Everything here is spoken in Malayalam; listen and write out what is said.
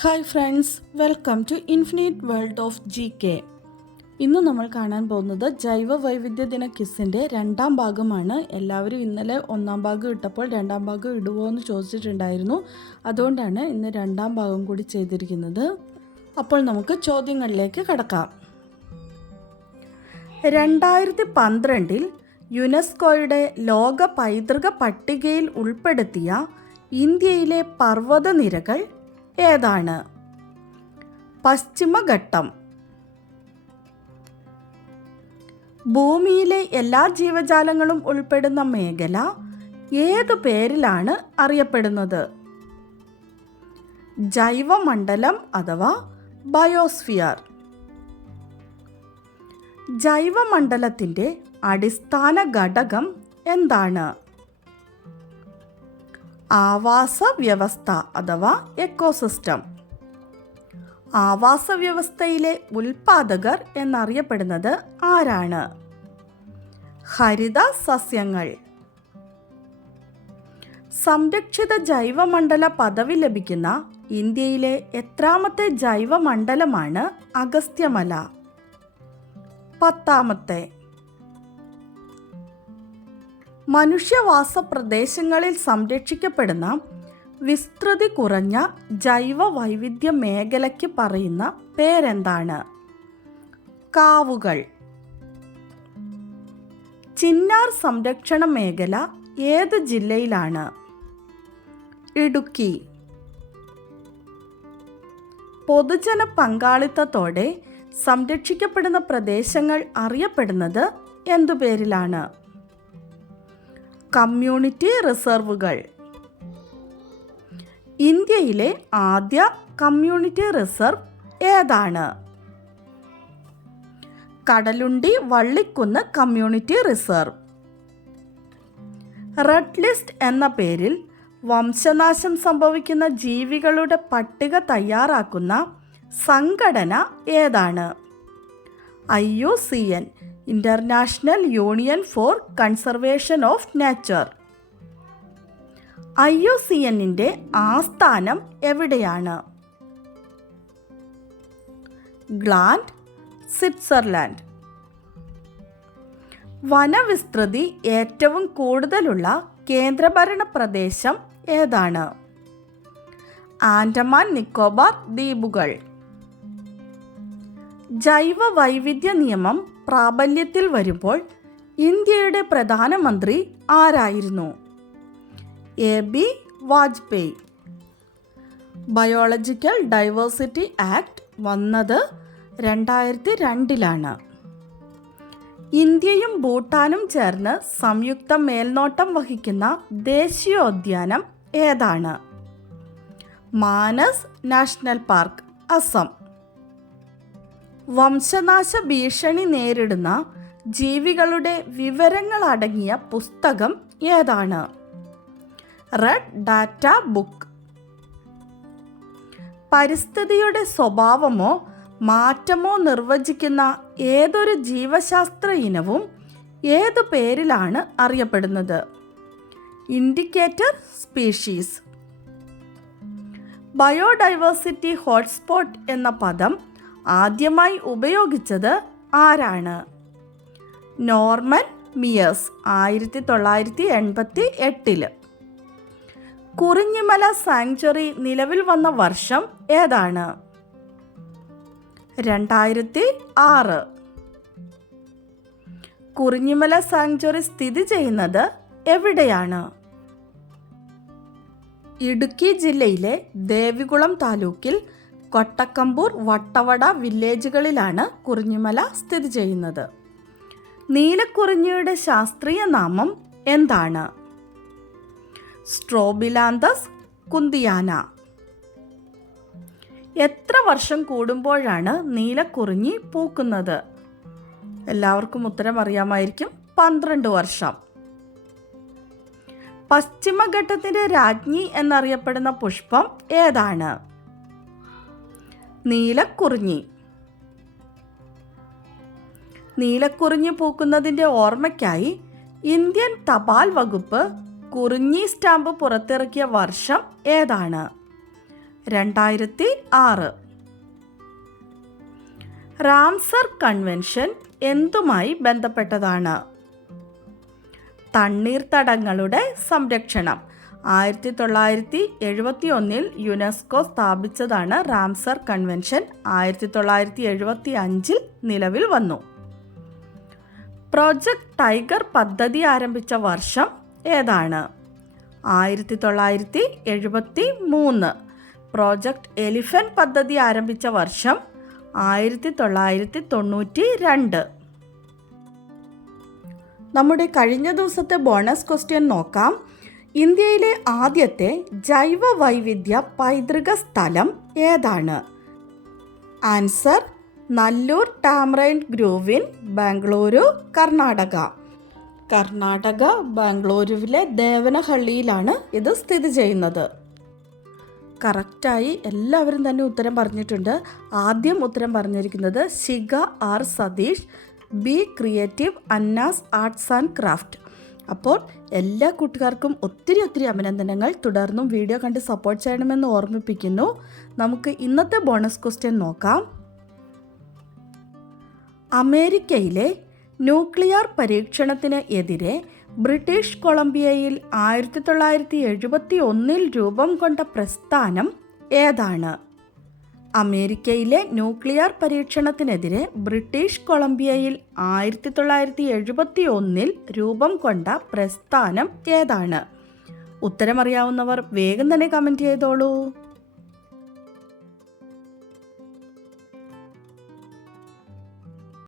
Hi friends welcome to infinite world of G K. ഇന്ന് നമ്മൾ കാണാൻ പോകുന്നത് ജൈവ വൈവിധ്യ ദിന കിസ്സിന്റെ രണ്ടാം ഭാഗമാണ്. എല്ലാവരും ഇന്നലെ ഒന്നാം ഭാഗം ഇട്ടപ്പോൾ രണ്ടാം ഭാഗം ഇടുവോ എന്ന് ചോദിച്ചിട്ടുണ്ടായിരുന്നു. അതുകൊണ്ടാണ് ഇന്ന് രണ്ടാം ഭാഗം കൂടി ചെയ്തിരിക്കുന്നത്. അപ്പോൾ നമുക്ക് ചോദ്യങ്ങളിലേക്ക് കടക്കാം. രണ്ടായിരത്തി പന്ത്രണ്ടിൽ യുനെസ്കോയുടെ ലോക പൈതൃക പട്ടികയിൽ ഉൾപ്പെടുത്തിയ ഇന്ത്യയിലെ പർവതനിരകൾ ഏതാണ്? പശ്ചിമഘട്ടം. ഭൂമിയിലെ എല്ലാ ജീവജാലങ്ങളും ഉൾപ്പെടുന്ന മേഖല ഏതു പേരിലാണ് അറിയപ്പെടുന്നത്? ജൈവമണ്ഡലം അഥവാ ബയോസ്ഫിയർ. ജൈവമണ്ഡലത്തിന്റെ അടിസ്ഥാന ഘടകം എന്താണ്? ആവാസ വ്യവസ്ഥ അഥവാ എക്കോസിസ്റ്റം. ആവാസ വ്യവസ്ഥയിലെ ഉൽപാദകർ എന്നറിയപ്പെടുന്നത് ആരാണ്? ഹരിത സസ്യങ്ങൾ സംരക്ഷിത ജൈവമണ്ഡല പദവി ലഭിക്കുന്ന ഇന്ത്യയിലെ എത്രാമത്തെ ജൈവമണ്ഡലമാണ് അഗസ്ത്യമല. പത്താമത്തെ മനുഷ്യവാസ പ്രദേശങ്ങളിൽ സംരക്ഷിക്കപ്പെടുന്ന വിസ്തൃതി കുറഞ്ഞ ജൈവ വൈവിധ്യ മേഖലയ്ക്ക് പറയുന്ന പേരെന്താണ്? കാവുകൾ. ചിന്നാർ സംരക്ഷണ മേഖല ഏത് ജില്ലയിലാണ്? ഇടുക്കി. പൊതുജന പങ്കാളിത്തത്തോടെ സംരക്ഷിക്കപ്പെടുന്ന പ്രദേശങ്ങൾ അറിയപ്പെടുന്നത് എന്തു പേരിലാണ് കമ്മ്യൂണിറ്റി റിസർവുകൾ. ഇന്ത്യയിലെ ആദ്യ കമ്മ്യൂണിറ്റി റിസർവ് ഏതാണ്? Kadalundi Vallikkunnu community reserve. Red list എന്ന പേരിൽ വംശനാശം സംഭവിക്കുന്ന ജീവികളുടെ പട്ടിക തയ്യാറാക്കുന്ന സംഘടന ഏതാണ്? I U C N. International Union for Conservation of Nature I U C എന്നിന്റെ ആസ്ഥാനം എവിടെയാണ്? Gland Switzerland. വനവിസ്തൃതി ഏറ്റവും കൂടുതലുള്ള കേന്ദ്രഭരണ പ്രദേശം ഏതാണ്? ആൻഡമാൻ നിക്കോബാർ ദ്വീപുകൾ. ജൈവ വൈവിധ്യ നിയമം പ്രാബല്യത്തിൽ വരുമ്പോൾ ഇന്ത്യയുടെ പ്രധാനമന്ത്രി ആരായിരുന്നു? A B Vajpayee. Biological diversity act വന്നത് രണ്ടായിരത്തി രണ്ടിലാണ് ഇന്ത്യയും ഭൂട്ടാനും ചേർന്ന് സംയുക്ത മേൽനോട്ടം വഹിക്കുന്ന ദേശീയോദ്യാനം ഏതാണ്? Manas national park Assam. വംശനാശ ഭീഷണി നേരിടുന്ന ജീവികളുടെ വിവരങ്ങൾ അടങ്ങിയ പുസ്തകം ഏതാണ്? റെഡ് ഡാറ്റ ബുക്ക് പരിസ്ഥിതിയുടെ സ്വഭാവമോ മാറ്റമോ നിർവചിക്കുന്ന ഏതൊരു ജീവശാസ്ത്ര ഇനവും ഏതു പേരിലാണ് അറിയപ്പെടുന്നത്? ഇൻഡിക്കേറ്റർ സ്പീഷീസ് ബയോഡൈവേഴ്സിറ്റി ഹോട്ട്സ്പോട്ട് എന്ന പദം ആദ്യമായി ഉപയോഗിച്ചത് ആരാണ്? നോർമൻ മിയേഴ്സ് ആയിരത്തി തൊള്ളായിരത്തി എൺപത്തി എട്ടിൽ കുറിഞ്ഞിമല സാങ്ച്വറി നിലവിൽ വന്ന വർഷം ഏതാണ്? രണ്ടായിരത്തി ആറ് കുറിഞ്ഞിമല സാങ്ച്വറി സ്ഥിതി ചെയ്യുന്നത് എവിടെയാണ്? ഇടുക്കി ജില്ലയിലെ ദേവികുളം താലൂക്കിൽ കൊട്ടക്കമ്പൂർ വട്ടവട വില്ലേജുകളിലാണ് കുറിഞ്ഞിമല സ്ഥിതി ചെയ്യുന്നത്. നീലക്കുറിഞ്ഞിയുടെ ശാസ്ത്രീയ നാമം എന്താണ്? Strobilanthes kunthiana. എത്ര വർഷം കൂടുമ്പോഴാണ് നീലക്കുറിഞ്ഞി പൂക്കുന്നത്? എല്ലാവർക്കും ഉത്തരം അറിയാമായിരിക്കും. പന്ത്രണ്ട് വർഷം. പശ്ചിമഘട്ടത്തിന്റെ രാജ്ഞി എന്നറിയപ്പെടുന്ന പുഷ്പം ഏതാണ്? നീലക്കുറിഞ്ഞി. നീലക്കുറിഞ്ഞി പൂക്കുന്നതിന്റെ ഓർമ്മയ്ക്കായി ഇന്ത്യൻ തപാൽ വകുപ്പ് കുറിഞ്ഞി സ്റ്റാമ്പ് പുറത്തിറക്കിയ വർഷം ഏതാണ്? രണ്ടായിരത്തി ആറ് റാംസർ കൺവെൻഷൻ എന്തുമായി ബന്ധപ്പെട്ടതാണ്? തണ്ണീർത്തടങ്ങളുടെ സംരക്ഷണം. ആയിരത്തി തൊള്ളായിരത്തി എഴുപത്തി ഒന്നിൽ യുനെസ്കോ സ്ഥാപിച്ചതാണ് റാംസർ കൺവെൻഷൻ. ആയിരത്തി തൊള്ളായിരത്തി എഴുപത്തി അഞ്ചിൽ നിലവിൽ വന്നു. പ്രോജക്റ്റ് ടൈഗർ പദ്ധതി ആരംഭിച്ച വർഷം ഏതാണ്? ആയിരത്തി തൊള്ളായിരത്തി എഴുപത്തി മൂന്ന് പ്രോജക്റ്റ് എലിഫന്റ് പദ്ധതി ആരംഭിച്ച വർഷം ആയിരത്തി തൊള്ളായിരത്തി തൊണ്ണൂറ്റി രണ്ട് നമ്മുടെ കഴിഞ്ഞ ദിവസത്തെ ബോണസ് ക്വസ്റ്റ്യൻ നോക്കാം. ഇന്ത്യയിലെ ആദ്യത്തെ ജൈവ വൈവിധ്യ പൈതൃക സ്ഥലം ഏതാണ്? Answer Nallur tamarind grove in Bengaluru Karnataka. Karnataka ബാംഗ്ലൂരുവിലെ ദേവനഹള്ളിയിലാണ് ഇത് സ്ഥിതി ചെയ്യുന്നത്. കറക്റ്റായി എല്ലാവരും തന്നെ ഉത്തരം പറഞ്ഞിട്ടുണ്ട്. ആദ്യം ഉത്തരം പറഞ്ഞിരിക്കുന്നത് Shikha R Satheesh be creative Anna's arts and craft. അപ്പോൾ എല്ലാ കൂട്ടുകാർക്കും ഒത്തിരി ഒത്തിരി അഭിനന്ദനങ്ങൾ. തുടർന്നും വീഡിയോ കണ്ട് സപ്പോർട്ട് ചെയ്യണമെന്ന് ഓർമ്മിപ്പിക്കുന്നു. നമുക്ക് ഇന്നത്തെ ബോണസ് ക്വസ്റ്റ്യൻ നോക്കാം. അമേരിക്കയിലെ ന്യൂക്ലിയർ പരീക്ഷണത്തിന് എതിരെ ബ്രിട്ടീഷ് കൊളംബിയയിൽ ആയിരത്തി തൊള്ളായിരത്തി എഴുപത്തി ഒന്നിൽ രൂപം കൊണ്ട പ്രസ്ഥാനം ഏതാണ്? അമേരിക്കയിലെ ന്യൂക്ലിയർ പരീക്ഷണത്തിനെതിരെ ബ്രിട്ടീഷ് കൊളംബിയയിൽ ആയിരത്തി തൊള്ളായിരത്തി എഴുപത്തി ഒന്നിൽ രൂപം കൊണ്ട പ്രസ്ഥാനം ഏതാണ്? ഉത്തരമറിയാവുന്നവർ വേഗം തന്നെ കമന്റ് ചെയ്തോളൂ.